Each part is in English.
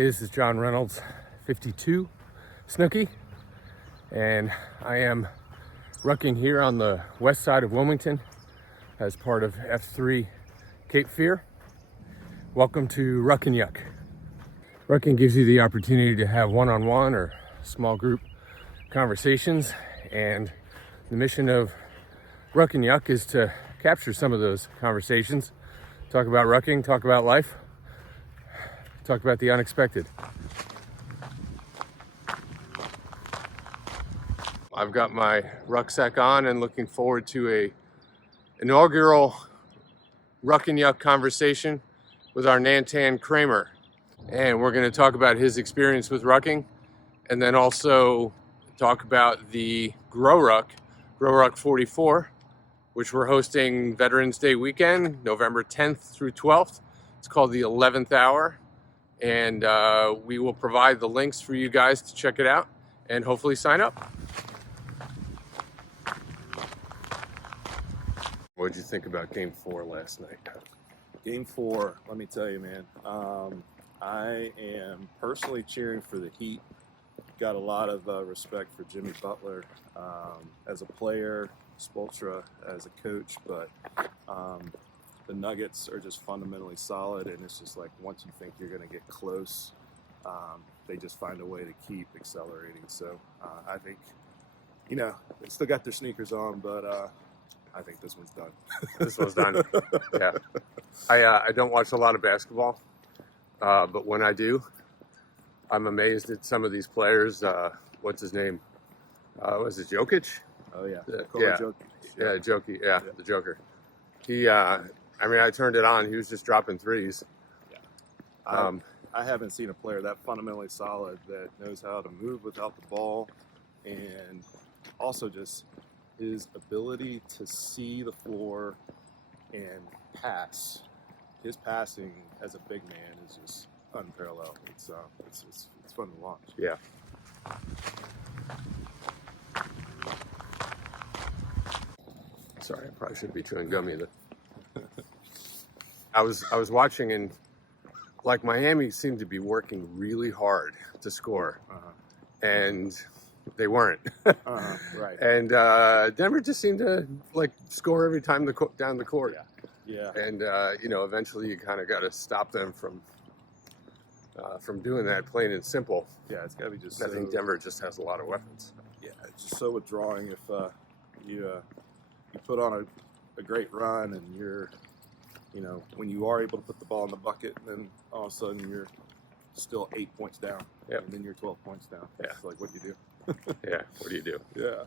Hey, this is John Reynolds, 52, Snooki, and I am rucking here on the west side of Wilmington as part of F3 Cape Fear. Welcome to Ruck-n-Yuck. Rucking gives you the opportunity to have one-on-one or small group conversations, and the mission of Ruck-n-Yuck is to capture some of those conversations, talk about rucking, talk about life, talk about the unexpected. I've got my rucksack on and looking forward to a inaugural Ruck-n-Yuck conversation with our Nant'an Kramer. And we're going to talk about his experience with rucking, and then also talk about the Grow Ruck 44, which we're hosting Veterans Day weekend, November 10th through 12th. It's called the 11th Hour. And we will provide the links for you guys to check it out and hopefully sign up. What did you think about Game 4 last night? Game 4, let me tell you, man. I am personally cheering for the Heat. Got a lot of respect for Jimmy Butler as a player, Spoelstra as a coach, but the Nuggets are just fundamentally solid, and it's just like once you think you're going to get close, they just find a way to keep accelerating. So I think, you know, they still got their sneakers on, but I think this one's done. This one's done. Yeah. I don't watch a lot of basketball, but when I do, I'm amazed at some of these players. What's his name? Was it Jokic? Oh, yeah. Jokic. Yeah, Jokic. Yeah, the Joker. He, I mean, I turned it on. He was just dropping threes. Yeah. I haven't seen a player that fundamentally solid that knows how to move without the ball, and also just his ability to see the floor and pass. His passing as a big man is just unparalleled. It's fun to watch. Yeah. Sorry, I probably shouldn't be chewing gum either. I was watching, and like Miami seemed to be working really hard to score, and they weren't. Right. And Denver just seemed to like score every time down the court. Yeah. And you know, eventually you kind of got to stop them from doing that, plain and simple. Yeah, it's got to be just. I think Denver just has a lot of weapons. Yeah, it's just so withdrawing if you put on a great run, and you're, you know, when you are able to put the ball in the bucket, and then all of a sudden you're still 8 points down. Yep. And then you're 12 points down. Yeah. It's like, what do you do? Yeah, what do you do? Yeah.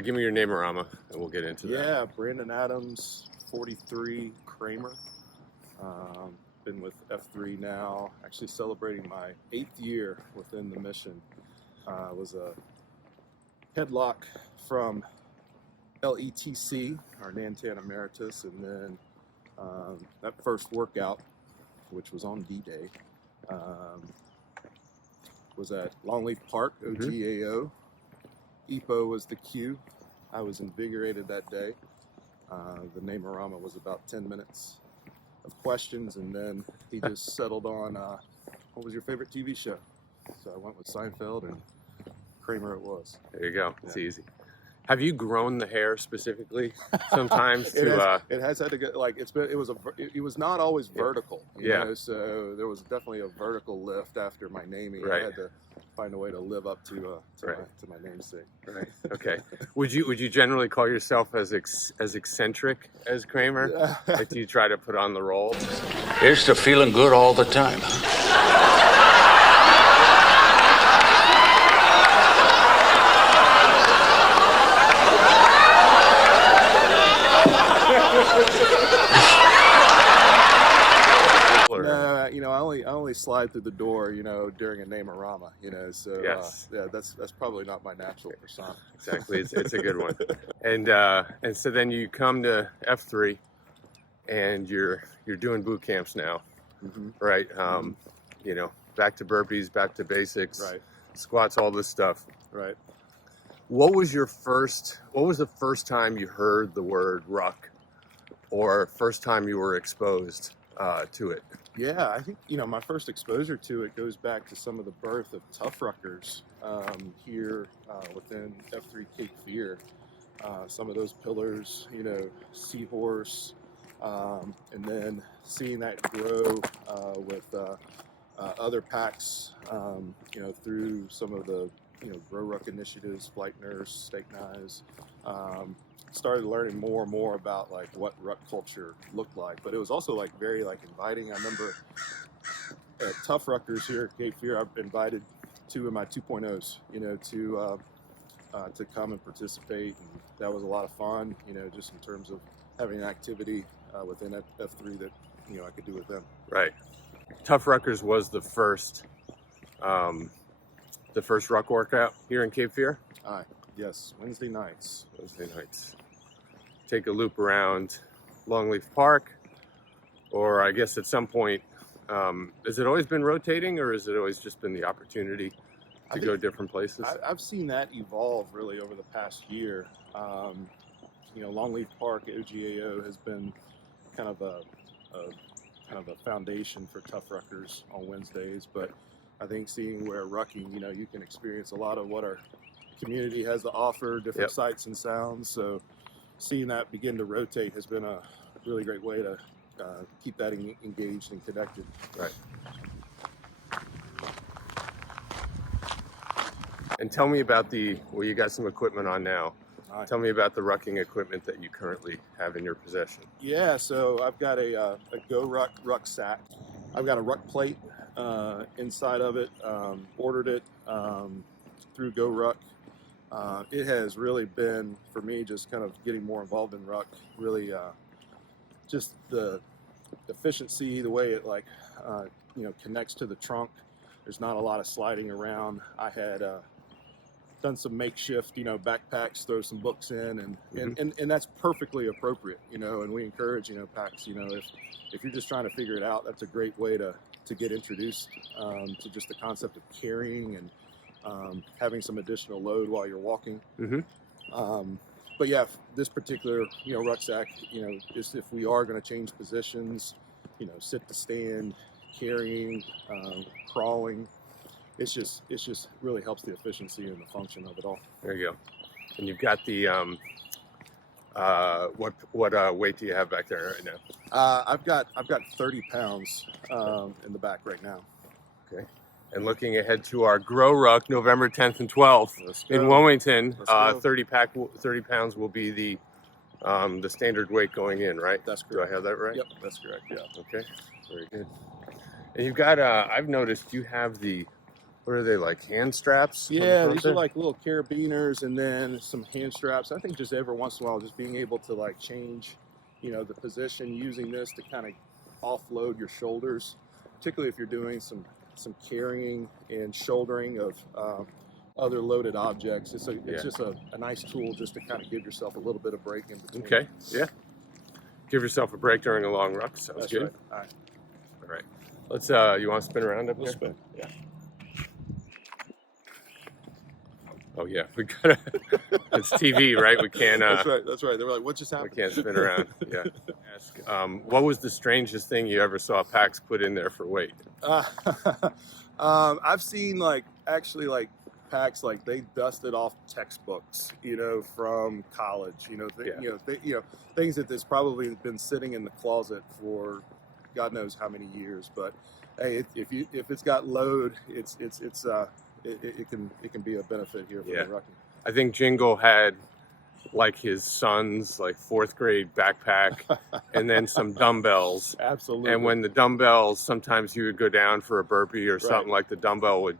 Give me your name-orama, and we'll get into that. Yeah, Brandon Adams, 43, Kramer. Been with F3 now, actually celebrating my 8th year within the mission. Was a headlock from LETC, our Nant'an Emeritus, and then that first workout, which was on D-Day, was at Longleaf Park, OGAO. EPO was the cue. I was invigorated that day. The name-orama was about 10 minutes of questions, and then he just settled on, what was your favorite TV show? So I went with Seinfeld, and Kramer it was. There you go. It's Yeah. easy. Have you grown the hair specifically sometimes It has had to go, like, it was not always vertical. You Yeah. know, so there was definitely a vertical lift after my naming. Right. I had to find a way to live up to Right. my namesake. Right. Okay. Would you generally call yourself as eccentric as Kramer? Yeah. Like, do you try to put on the role? Here's to feeling good all the time. No, you know, I only slide through the door, you know, during a name-orama, you know, so Yes. yeah, that's probably not my natural persona. Exactly. It's a good one. And so then you come to F3, and you're doing boot camps now, right? You know, back to burpees, back to basics, Right. squats, all this stuff. Right. What was the first time you heard the word ruck? or first time you were exposed to it? Yeah, I think, my first exposure to it goes back to some of the birth of tough ruckers here within F3 Cape Fear. Some of those pillars, seahorse, and then seeing that grow with other packs, through some of the, Grow Ruck initiatives, Flight Nurse, Steak Knives. Started learning more and more about like what ruck culture looked like, but it was also like very like inviting. I remember at Tough Ruckers here at Cape Fear, I've invited two of my 2.0s, to come and participate, and that was a lot of fun, just in terms of having an activity within F3 that I could do with them. Right. Tough Ruckers was the first ruck workout here in Cape Fear. Yes, Wednesday nights. Take a loop around Longleaf Park, or I guess at some point, has it always been rotating, or has it always just been the opportunity to go different places? I've seen that evolve really over the past year. Longleaf Park OGAO has been kind of a foundation for Tough Ruckers on Wednesdays, but I think seeing where Rucking, you can experience a lot of what our community has to offer, different sights and sounds. So seeing that begin to rotate has been a really great way to keep that engaged and connected. Right. And tell me about you got some equipment on now. Tell me about the rucking equipment that you currently have in your possession. Yeah, so I've got a Go Ruck rucksack. I've got a ruck plate inside of it. Ordered it through Go Ruck. It has really been, for me, just kind of getting more involved in ruck, really just the efficiency, the way it connects to the trunk. There's not a lot of sliding around. I had done some makeshift, backpacks, throw some books in, and that's perfectly appropriate, and we encourage, packs, if you're just trying to figure it out, that's a great way to get introduced to just the concept of carrying and having some additional load while you're walking. But yeah, this particular, rucksack, just if we are going to change positions, sit to stand, carrying, crawling, it's just really helps the efficiency and the function of it all. There you go. And you've got the what weight do you have back there right now? I've got 30 pounds in the back right now. Okay. And looking ahead to our Grow Ruck, November 10th and 12th in Wilmington, 30 pounds will be the standard weight going in, right? That's correct. Do I have that right? Yep, that's correct. Yeah. Okay. Very good. And you've got I've noticed you have what are they, like hand straps? Yeah, these are like little carabiners and then some hand straps. I think just every once in a while, just being able to like change, the position, using this to kind of offload your shoulders, particularly if you're doing some carrying and shouldering of other loaded objects. It's just a nice tool just to kind of give yourself a little bit of break in between. Okay, yeah. Give yourself a break during a long ruck. Sounds That's good. Right. All right. Let's, you want to spin around up We'll here? spin. Yeah. Oh yeah, we gotta. It's TV, right? We can't. That's right. They were like, "What just happened?" We can't spin around. Yeah. What was the strangest thing you ever saw packs put in there for weight? I've seen packs they dusted off textbooks, from college, things that that's probably been sitting in the closet for God knows how many years. But hey, if it's got load, it can be a benefit here for the rucking. I think Jingle had his son's 4th grade backpack and then some dumbbells. Absolutely. And when the dumbbells, sometimes he would go down for a burpee or something, like the dumbbell would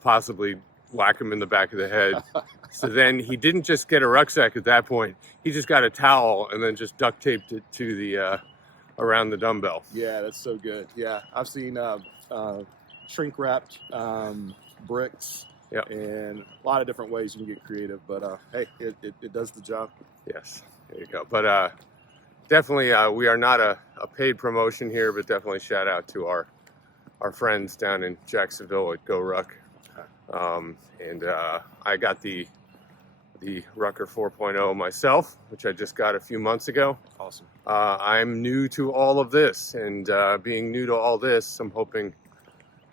possibly whack him in the back of the head. So then he didn't just get a rucksack at that point. He just got a towel and then just duct taped it to the around the dumbbell. Yeah, that's so good. Yeah, I've seen shrink wrapped bricks. Yep. And a lot of different ways you can get creative, but hey, it does the job. Yes, there you go. But definitely, we are not a paid promotion here, but definitely shout out to our friends down in Jacksonville at Go Ruck. And I got the Rucker 4.0 myself, which I just got a few months ago. Awesome. awesome. I'm new to all of this, and being new to all this, I'm hoping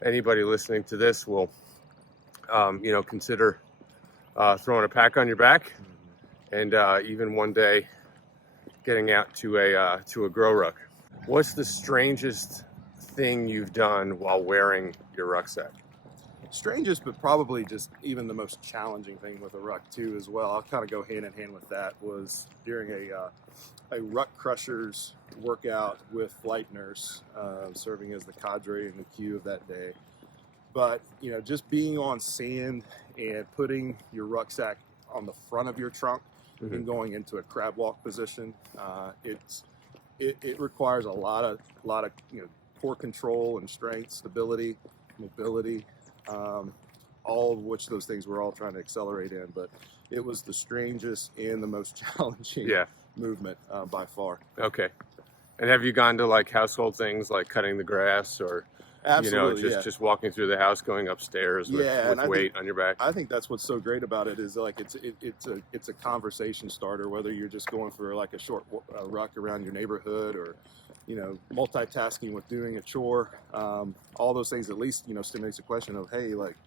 anybody listening to this will, consider throwing a pack on your back, and even one day getting out to a grow ruck. What's the strangest thing you've done while wearing your rucksack? Strangest, but probably just even the most challenging thing with a ruck too as well. I'll kind of go hand in hand with that. Was during a ruck crushers workout with flight nurse, serving as the cadre and the cue of that day. But just being on sand and putting your rucksack on the front of your trunk and going into a crab walk position, it requires a lot of core control and strength, stability, mobility. All of which those things we're all trying to accelerate in, but it was the strangest and the most challenging movement by far. Okay. And have you gone to like household things like cutting the grass or Absolutely, just walking through the house, going upstairs with weight on your back? I think that's what's so great about it is like it's a conversation starter, whether you're just going for like a short ruck around your neighborhood or multitasking with doing a chore. All those things at least stimulates the question of, hey, like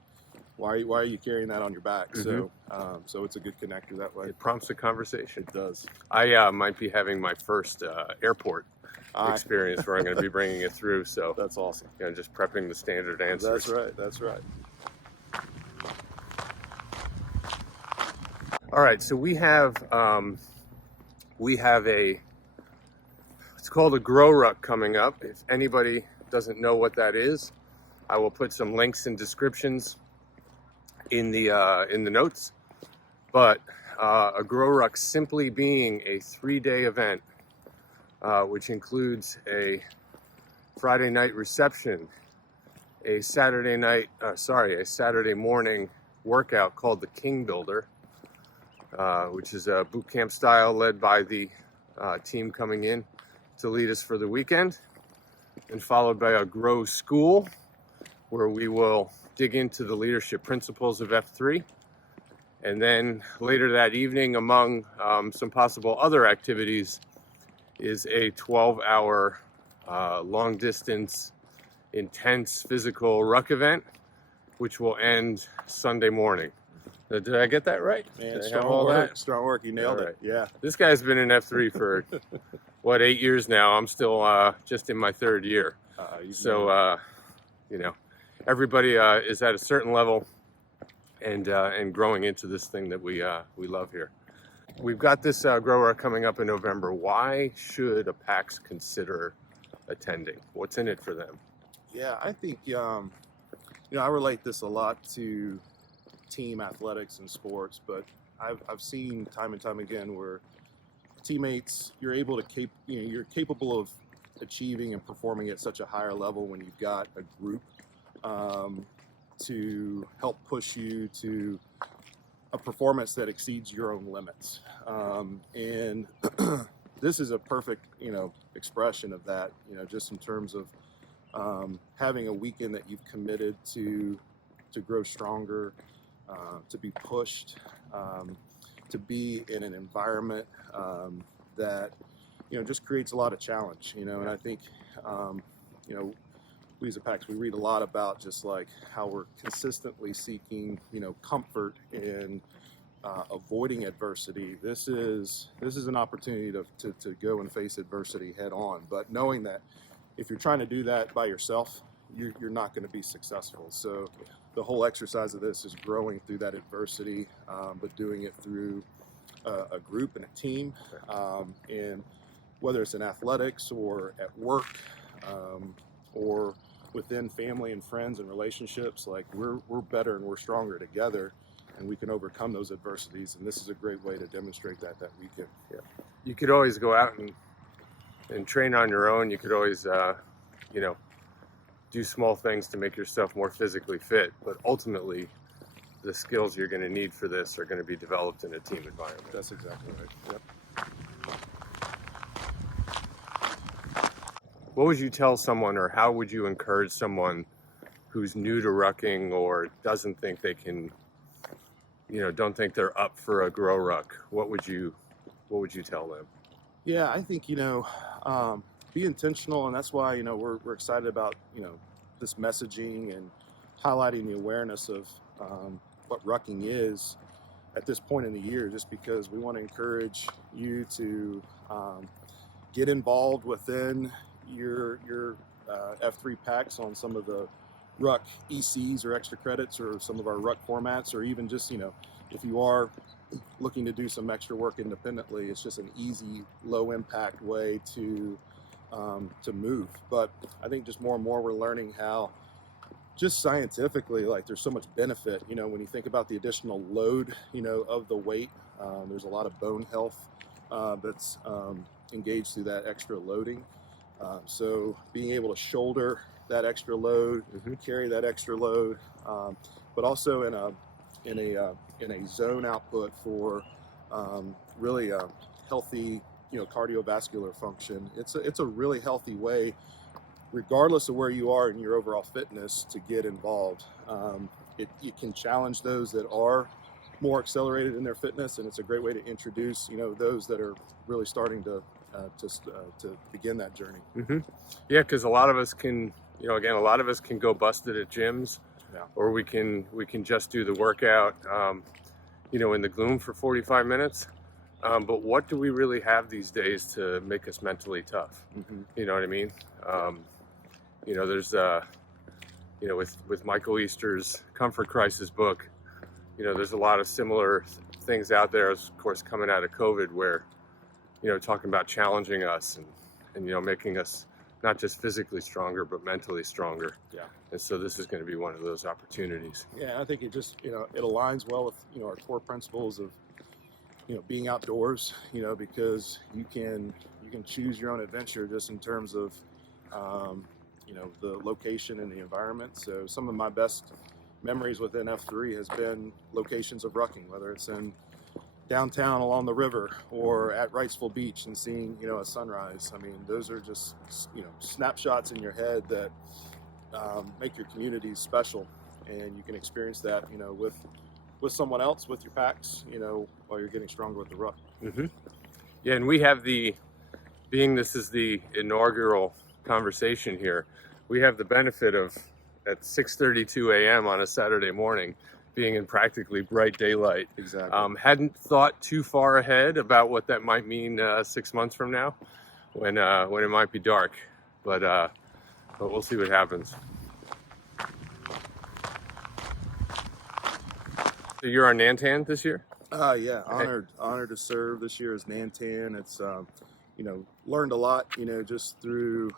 why are you carrying that on your back? So it's a good connector that way. It prompts a conversation. It does. I might be having my first airport experience where I'm going to be bringing it through. So that's awesome. Just prepping the standard answers. That's right. All right. So we have it's called a grow ruck coming up. If anybody doesn't know what that is, I will put some links and descriptions in the notes. But a grow ruck simply being a 3-day event, which includes a Friday night reception, a Saturday morning workout called the King Builder, which is a boot camp style led by the team coming in to lead us for the weekend, and followed by a grow school where we will dig into the leadership principles of F3. And then later that evening, among some possible other activities, is a 12-hour long distance intense physical ruck event, which will end Sunday morning. Did I get that right? Man, strong work. You nailed it. Yeah. This guy's been in F3 for 8 years now. I'm still just in my 3rd year. Everybody is at a certain level and growing into this thing that we love here. We've got this grower coming up in November. Why should a PAX consider attending? What's in it for them? Yeah, I think I relate this a lot to team athletics and sports, but I've seen time and time again where teammates, you're capable of achieving and performing at such a higher level when you've got a group to help push you to a performance that exceeds your own limits. And this is a perfect, expression of that, just in terms of having a weekend that you've committed to grow stronger, to be pushed, to be in an environment that, just creates a lot of challenge, and I think, we as a PAX, we read a lot about just like how we're consistently seeking, comfort in avoiding adversity. This is an opportunity to go and face adversity head on, but knowing that if you're trying to do that by yourself, you're not going to be successful. So the whole exercise of this is growing through that adversity, but doing it through a group and a team, and whether it's in athletics or at work, or within family and friends and relationships, like we're better and we're stronger together, and we can overcome those adversities. And this is a great way to demonstrate that weekend. Yeah, you could always go out and train on your own. You could always, do small things to make yourself more physically fit. But ultimately, the skills you're going to need for this are going to be developed in a team environment. That's exactly right. Yep. What would you tell someone, or how would you encourage someone who's new to rucking or doesn't think they can, don't think they're up for a grow ruck? What would you tell them? Yeah, I think, be intentional, and that's why, we're excited about, this messaging and highlighting the awareness of what rucking is at this point in the year, just because we want to encourage you to get involved within your F3 packs on some of the Ruck ECs or extra credits or some of our Ruck formats, or even just, if you are looking to do some extra work independently, it's just an easy, low impact way to move. But I think just more and more we're learning how, just scientifically, like there's so much benefit, when you think about the additional load, of the weight. There's a lot of bone health that's engaged through that extra loading. So being able to shoulder that extra load, carry that extra load, but also in a zone output for really healthy, cardiovascular function. It's a really healthy way, regardless of where you are in your overall fitness, to get involved. It can challenge those that are more accelerated in their fitness, and it's a great way to introduce, those that are really starting to begin that journey. Yeah, because a lot of us can, a lot of us can go busted at gyms, or we can just do the workout, in the gloom for 45 minutes. But what do we really have these days to make us mentally tough? You know what I mean? There's, with Michael Easter's Comfort Crisis book, there's a lot of similar things out there, of course, coming out of COVID, where, talking about challenging us and making us not just physically stronger, but mentally stronger. Yeah. And so this is going to be one of those opportunities. Yeah, I think it just, it aligns well with, our core principles of, being outdoors, because you can choose your own adventure just in terms of, the location and the environment. So some of my best memories within F3 has been locations of rucking, whether it's in downtown along the river or at Wrightsville Beach and seeing, a sunrise. I mean, those are just, snapshots in your head that make your communities special, and you can experience that, with someone else, with your packs, while you're getting stronger with the ruck. Yeah, and we have being this is the inaugural conversation here, we have the benefit of, at 6:32 a.m. on a Saturday morning, being in practically bright daylight. Exactly. Hadn't thought too far ahead about what that might mean 6 months from now, when it might be dark, but we'll see what happens. So you're on Nant'an this year? Yeah, honored to serve this year as Nant'an. It's learned a lot, just through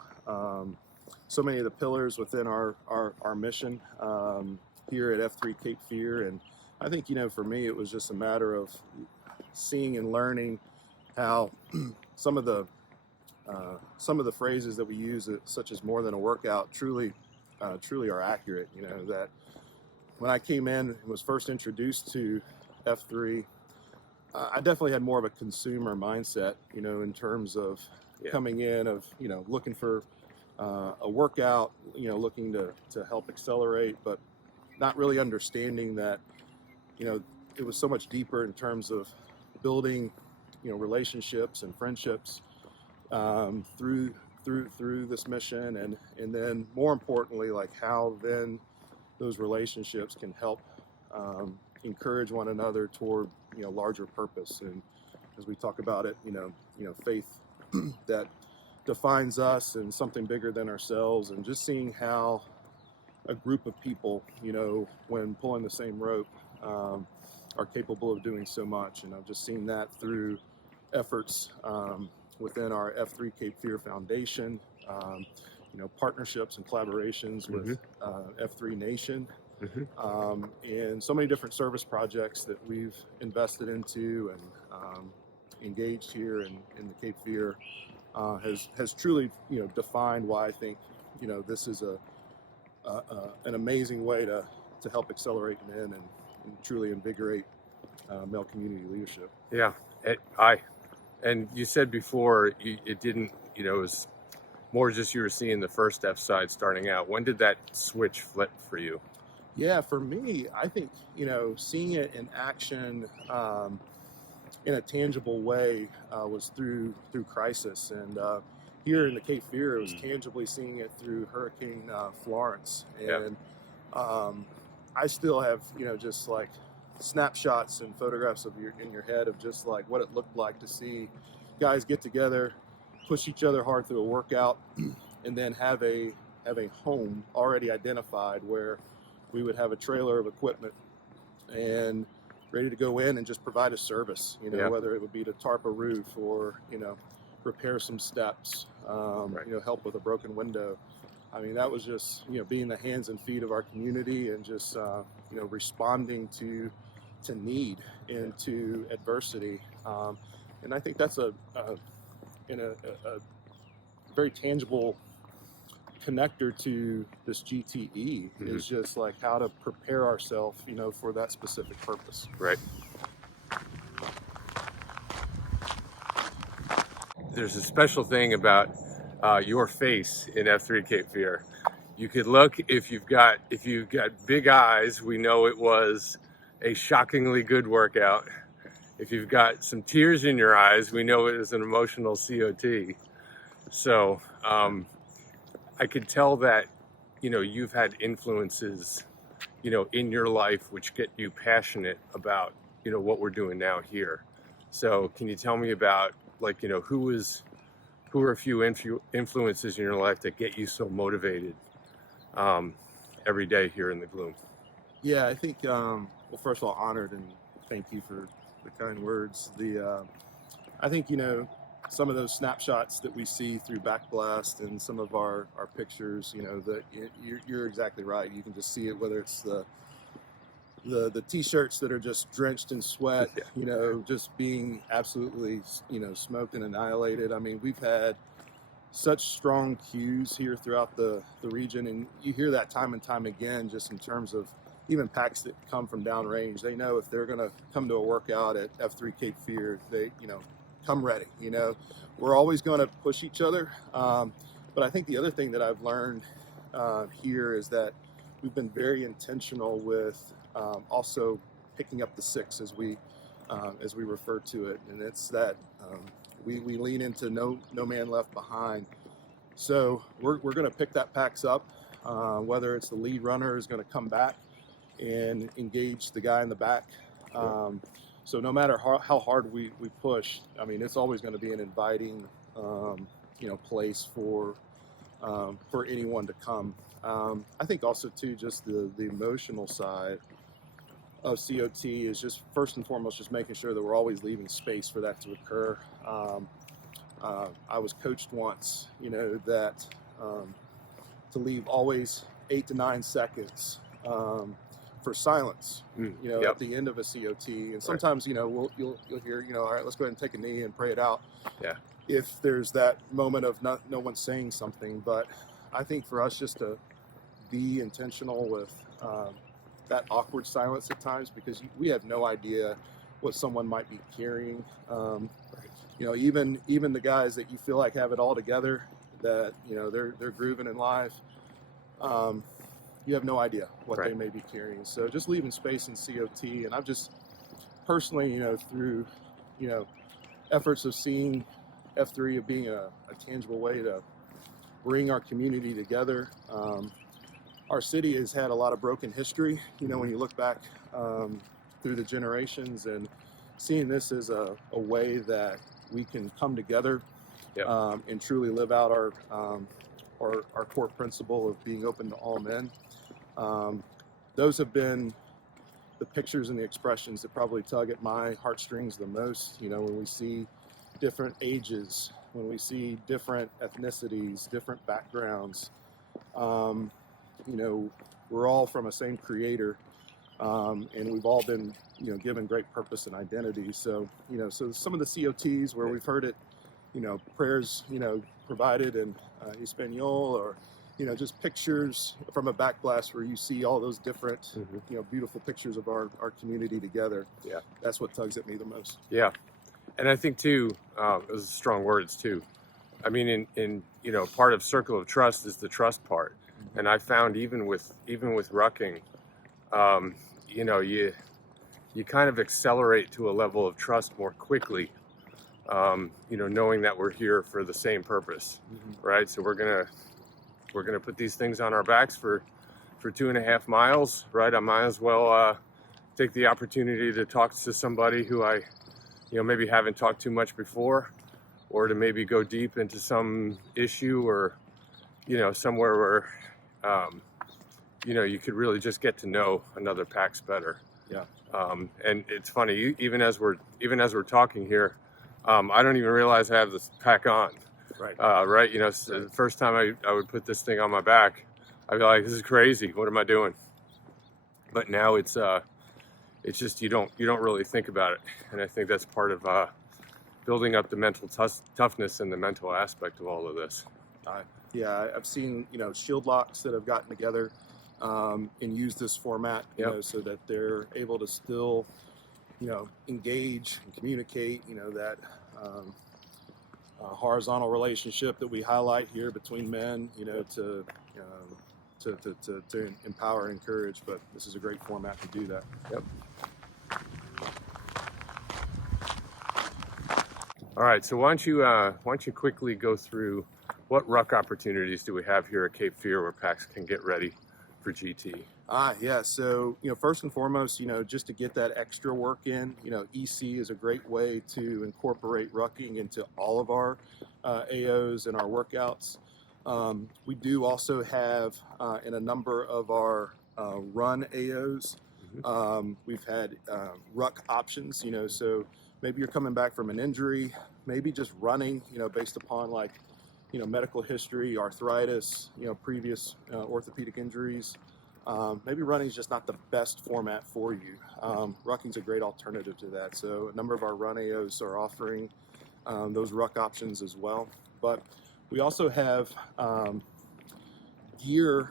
so many of the pillars within our mission here at F3 Cape Fear. And I think, for me, it was just a matter of seeing and learning how some of the phrases that we use, such as more than a workout, truly are accurate. That when I came in and was first introduced to F3, I definitely had more of a consumer mindset, in terms of coming in, of, looking for a workout, looking to help accelerate, but not really understanding that, it was so much deeper in terms of building, relationships and friendships through this mission, and then more importantly, like how then those relationships can help encourage one another toward, larger purpose. And as we talk about it, faith that defines us and something bigger than ourselves, and just seeing how a group of people, when pulling the same rope, are capable of doing so much. And I've just seen that through efforts within our F3 Cape Fear Foundation, partnerships and collaborations with F3 Nation, and so many different service projects that we've invested into and engaged here in the Cape Fear, has truly, defined why I think, this is an amazing way to help accelerate men and truly invigorate male community leadership. Yeah, and you said before it didn't, it was more just you were seeing the first F side starting out. When did that switch flip for you? Yeah, for me, I think, seeing it in action in a tangible way was through crisis. And here in the Cape Fear, it was tangibly seeing it through Hurricane Florence. And I still have, just like snapshots and photographs of in your head of just like what it looked like to see guys get together, push each other hard through a workout, and then have a home already identified where we would have a trailer of equipment and ready to go in and just provide a service, whether it would be to tarp a roof or, repair some steps, help with a broken window. I mean, that was just, being the hands and feet of our community and just, responding to need and to adversity. And I think that's a very tangible connector to this GTE is just like how to prepare ourselves, for that specific purpose. Right. There's a special thing about your face in F3 Cape Fear. You could look, if you've got big eyes, we know it was a shockingly good workout. If you've got some tears in your eyes, we know it was an emotional COT. So I could tell that, you've had influences, in your life which get you passionate about, what we're doing now here. So can you tell me about, like, who are a few influences in your life that get you so motivated every day here in the Gloom? Yeah, I think, well, first of all, honored and thank you for the kind words. I think, some of those snapshots that we see through Backblast and some of our pictures, that you're exactly right. You can just see it, whether it's the t-shirts that are just drenched in sweat, just being absolutely, smoked and annihilated. I mean, we've had such strong cues here throughout the region, and you hear that time and time again, just in terms of even packs that come from downrange. They know if they're going to come to a workout at F3 Cape Fear, they, come ready. We're always going to push each other. But I think the other thing that I've learned here is that we've been very intentional with also picking up the six, as we refer to it, and it's that we lean into no man left behind. So we're going to pick that packs up, whether it's the lead runner is going to come back and engage the guy in the back. So no matter how hard we push, I mean, it's always going to be an inviting, place for anyone to come. I think also too, just the emotional side of COT is just first and foremost just making sure that we're always leaving space for that to occur. I was coached once, that to leave always 8 to 9 seconds for silence, at the end of a COT. And sometimes, you'll hear, all right, let's go ahead and take a knee and pray it out. Yeah. If there's that moment of no one saying something. But I think for us just to be intentional with that awkward silence at times, because we have no idea what someone might be carrying. Even the guys that you feel like have it all together, that, they're grooving in life. You have no idea what they may be carrying. So just leaving space in COT. And I've just personally, through, efforts of seeing F3 of being a tangible way to bring our community together. Our city has had a lot of broken history, when you look back through the generations, and seeing this as a way that we can come together and truly live out our core principle of being open to all men. Those have been the pictures and the expressions that probably tug at my heartstrings the most, when we see different ages, when we see different ethnicities, different backgrounds. We're all from a same creator, and we've all been, given great purpose and identity. So, so some of the COTs where we've heard it, prayers, provided in Espanol, or, just pictures from a backblast where you see all those different, beautiful pictures of our community together. Yeah. That's what tugs at me the most. Yeah. And I think too, those are strong words too. I mean, in part of Circle of Trust is the trust part. And I found even with Rucking, you you kind of accelerate to a level of trust more quickly, knowing that we're here for the same purpose, right? So we're gonna put these things on our backs for 2.5 miles, right? I might as well take the opportunity to talk to somebody who I, maybe haven't talked to much before, or to maybe go deep into some issue, or, somewhere where, you could really just get to know another PAX better. Yeah. And it's funny, even as we're talking here, I don't even realize I have this pack on. Right. Right. So the first time I would put this thing on my back, I'd be like, this is crazy. What am I doing? But now it's just, you don't really think about it. And I think that's part of building up the mental toughness and the mental aspect of all of this. Yeah, I've seen, shield locks that have gotten together and use this format, so that they're able to still, engage and communicate, that horizontal relationship that we highlight here between men, to empower and encourage. But this is a great format to do that. Yep. All right, so why don't you quickly go through what ruck opportunities do we have here at Cape Fear where PAX can get ready for GT? Yeah. So, first and foremost, just to get that extra work in, EC is a great way to incorporate rucking into all of our AOs and our workouts. We do also have in a number of our run AOs, we've had ruck options, so maybe you're coming back from an injury, maybe just running, based upon medical history, arthritis, previous orthopedic injuries. Maybe running is just not the best format for you. Rucking's a great alternative to that. So a number of our run AOs are offering those ruck options as well. But we also have gear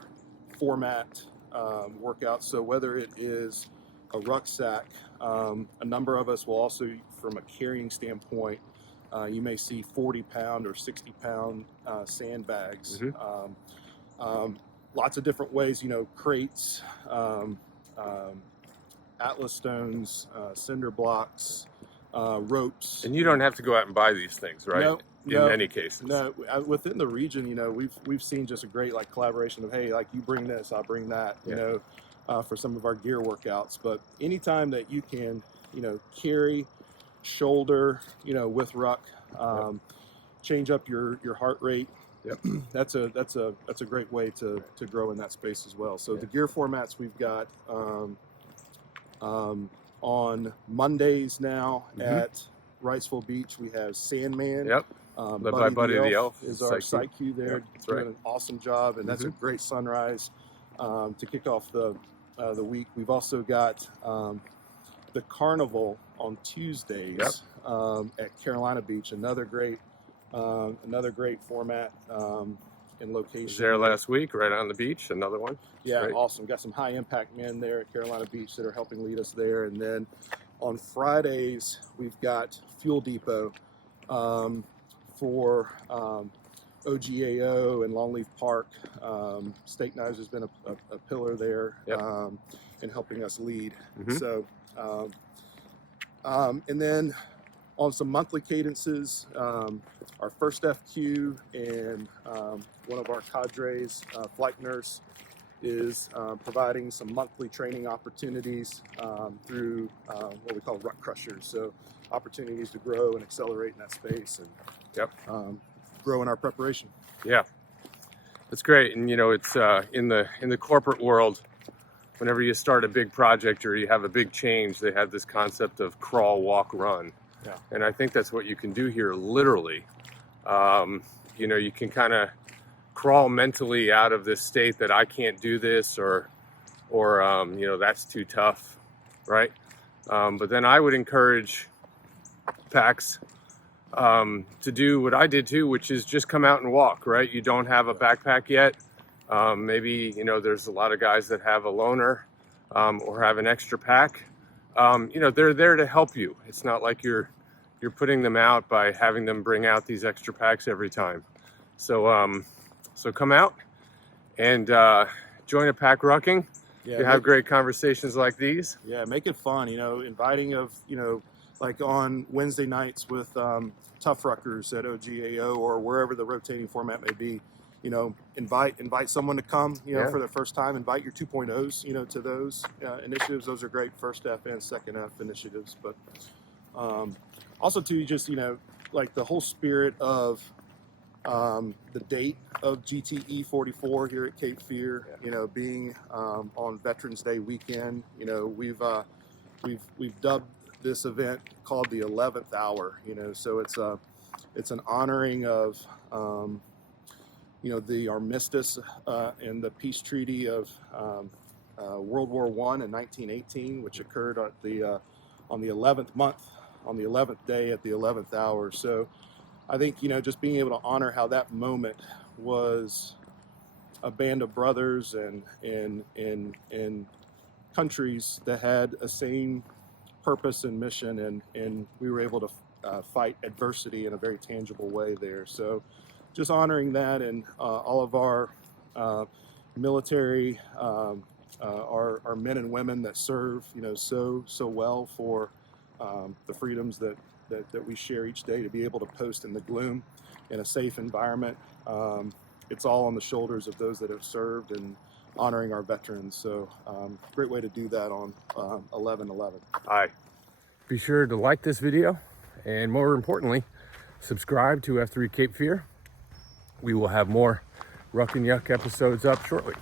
format workouts. So whether it is a rucksack, a number of us will also, from a carrying standpoint, you may see 40-pound or 60-pound sandbags. Lots of different ways, crates, Atlas stones, cinder blocks, ropes. And you don't have to go out and buy these things, right? No, in many cases. No, within the region, we've seen just a great collaboration of, hey, you bring this, I'll bring that, for some of our gear workouts. But anytime that you can, carry, shoulder, with ruck, change up your heart rate. Yep. That's a great way to grow in that space as well. So the gear formats we've got on Mondays now at Wrightsville Beach, we have Sandman. Yep. Led by Buddy the Elf is our site Q there. Yep, doing an awesome job, and that's a great sunrise to kick off the week. We've also got the Carnival on Tuesdays at Carolina Beach. Another great format and location. Was there last week, right on the beach. Another one. Yeah, great. Awesome. Got some high impact men there at Carolina Beach that are helping lead us there. And then on Fridays we've got Fuel Depot for OGAO and Longleaf Park. Steak Knives has been a pillar there in helping us lead. So, and then on some monthly cadences, our first FQ and one of our cadres, Flight Nurse, is providing some monthly training opportunities through what we call Ruck Crushers. So opportunities to grow and accelerate in that space and grow in our preparation. Yeah, that's great. And it's in the corporate world, whenever you start a big project or you have a big change, they have this concept of crawl, walk, run. Yeah. And I think that's what you can do here, literally. You can kind of crawl mentally out of this state that I can't do this, or that's too tough, right? But then I would encourage PAX to do what I did too, which is just come out and walk, right? You don't have a backpack yet. Maybe, there's a lot of guys that have a loaner or have an extra pack. They're there to help you. It's not like you're putting them out by having them bring out these extra packs every time. So come out and join a pack rucking. Yeah, to have great conversations like these. Yeah, make it fun, inviting of, like on Wednesday nights with Tough Ruckers at OGAO or wherever the rotating format may be, invite someone to come, for the first time, invite your 2.0s, to those initiatives. Those are great first F and second F initiatives, but also too, just, like the whole spirit of the date of GTE 44 here at Cape Fear, being on Veterans Day weekend, we've dubbed this event called the 11th hour, so it's an honoring of the armistice and the peace treaty of World War I in 1918, which occurred at on the 11th month, on the 11th day at the 11th hour. So I think, just being able to honor how that moment was a band of brothers and countries that had a same purpose and mission, and we were able to fight adversity in a very tangible way there. So just honoring that, and all of our military, our men and women that serve, so well for the freedoms that we share each day, to be able to post in the gloom in a safe environment. It's all on the shoulders of those that have served, and honoring our veterans. So great way to do that on 11/11. Aye. Be sure to like this video, and more importantly, subscribe to F3 Cape Fear. We will have more Ruck-n-Yuck episodes up shortly.